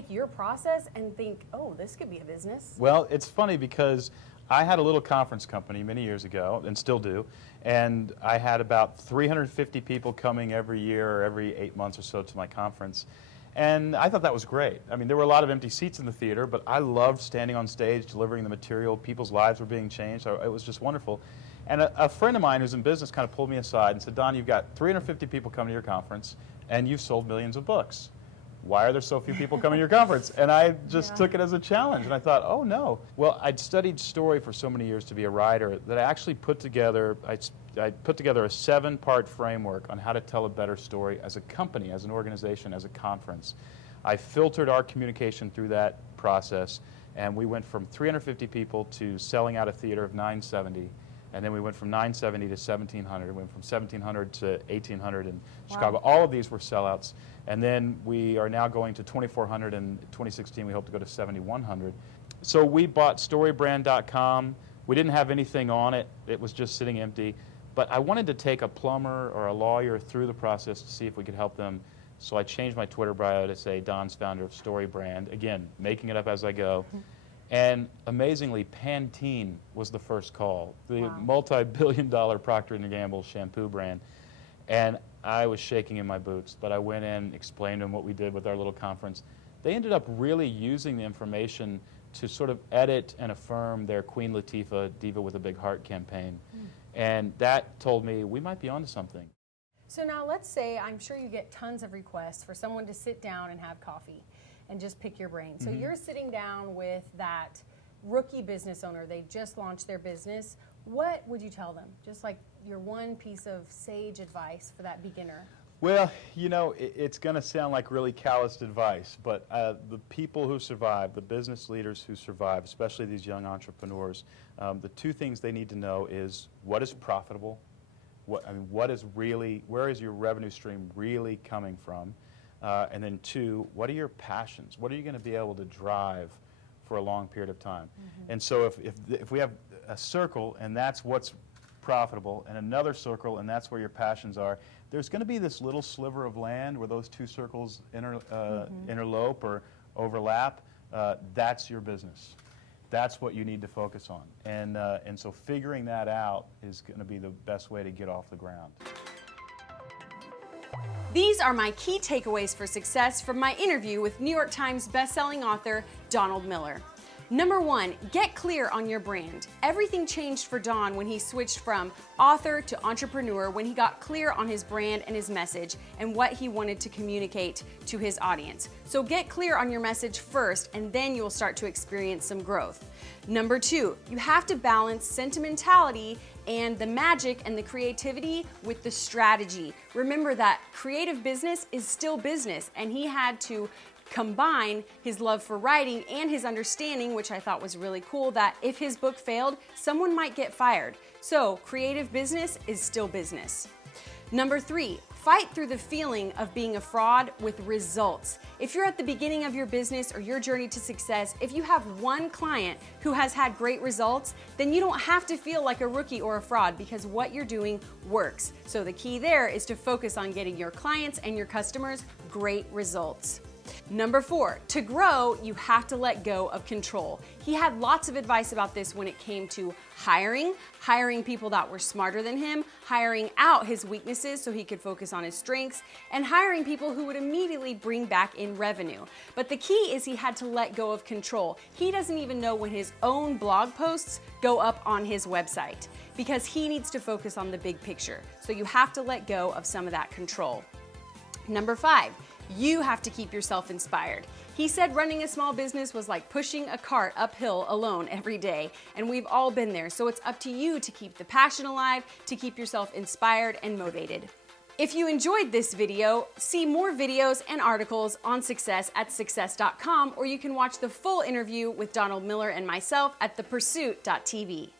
take your process and think, oh, this could be a business? Well, it's funny because I had a little conference company many years ago, and still do, and I had about 350 people coming every year or every 8 months or so to my conference. And I thought that was great. I mean, there were a lot of empty seats in the theater, but I loved standing on stage, delivering the material. People's lives were being changed. So it was just wonderful. And a friend of mine who's in business kind of pulled me aside and said, Don, you've got 350 people coming to your conference, and you've sold millions of books. Why are there so few people coming to your conference? And I just took it as a challenge, and I thought, oh no. Well, I'd studied story for so many years to be a writer that I actually put together a 7-part framework on how to tell a better story as a company, as an organization, as a conference. I filtered our communication through that process, and we went from 350 people to selling out a theater of 970. And then we went from 970 to 1,700. We went from 1,700 to 1,800 in Chicago. All of these were sellouts. And then we are now going to 2,400 in 2016. We hope to go to 7,100. So we bought StoryBrand.com. We didn't have anything on it. It was just sitting empty. But I wanted to take a plumber or a lawyer through the process to see if we could help them. So I changed my Twitter bio to say, Don's founder of StoryBrand. Again, making it up as I go. And amazingly, Pantene was the first call, the multi-billion-dollar Procter & Gamble shampoo brand. And I was shaking in my boots, but I went in, explained to them what we did with our little conference. They ended up really using the information to sort of edit and affirm their Queen Latifah Diva with a Big Heart campaign. And that told me we might be onto something. So now let's say, I'm sure you get tons of requests for someone to sit down and have coffee and just pick your brain. So you're sitting down with that rookie business owner. They just launched their business. What would you tell them? Just like your one piece of sage advice for that beginner. Well, you know, it's going to sound like really calloused advice, but the people who survive, the business leaders who survive, especially these young entrepreneurs, the two things they need to know is what is profitable, where is your revenue stream really coming from? And then two, what are your passions? What are you going to be able to drive for a long period of time? And so if we have a circle and that's what's profitable, and another circle and that's where your passions are, there's going to be this little sliver of land where those two circles interlope or overlap. That's your business. That's what you need to focus on. And so figuring that out is going to be the best way to get off the ground. These are my key takeaways for success from my interview with New York Times bestselling author Donald Miller. Number 1, get clear on your brand. Everything changed for Don when he switched from author to entrepreneur when he got clear on his brand and his message and what he wanted to communicate to his audience. So get clear on your message first, and then you'll start to experience some growth. Number 2, you have to balance sentimentality and the magic and the creativity with the strategy. Remember that creative business is still business, and he had to combine his love for writing and his understanding, which I thought was really cool, that if his book failed, someone might get fired. So creative business is still business. Number 3, fight through the feeling of being a fraud with results. If you're at the beginning of your business or your journey to success, if you have one client who has had great results, then you don't have to feel like a rookie or a fraud because what you're doing works. So the key there is to focus on getting your clients and your customers great results. Number 4, to grow, you have to let go of control. He had lots of advice about this when it came to hiring people that were smarter than him, hiring out his weaknesses so he could focus on his strengths, and hiring people who would immediately bring back in revenue. But the key is he had to let go of control. He doesn't even know when his own blog posts go up on his website because he needs to focus on the big picture. So you have to let go of some of that control. Number 5, you have to keep yourself inspired. He said running a small business was like pushing a cart uphill alone every day, and we've all been there, so it's up to you to keep the passion alive, to keep yourself inspired and motivated. If you enjoyed this video, see more videos and articles on success at success.com, or you can watch the full interview with Donald Miller and myself at thepursuit.tv.